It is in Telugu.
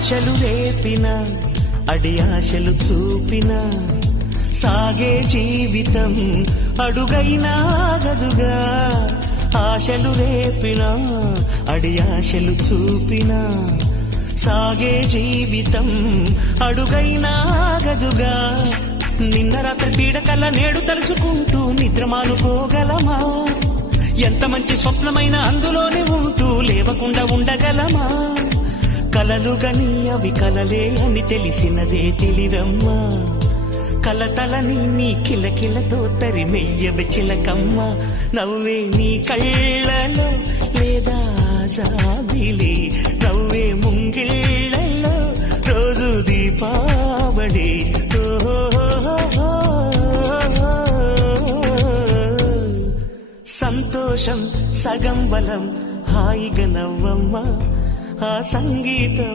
ఆశలు రేపిన అడి ఆశలు చూపిన సాగే జీవితం అడుగైనా గదుగా. ఆశలు రేపిన అడి ఆశలు చూపిన సాగే జీవితం అడుగైనా గదుగా. నిన్న రాత్రి పీడకల నేడు తలుచుకుంటూ నిద్రమానుకోగలమా? ఎంత మంచి స్వప్నమైన అందులోనే ఉంటూ లేవకుండా ఉండగలమా? కలలుగని అవి కలలే అని తెలిసినదే తెలివమ్మా. కలతలని నీ కిలకిలతో తరిమెయ్యవి చిలకమ్మ. నవ్వే నీ కళ్ళలో లేదా జాబిలి, నవ్వే ముంగిళ్ళలో రోజు దీపావళి. సంతోషం సగం బలం, హాయిగా నవ్వమ్మ ఆ సంగీతం.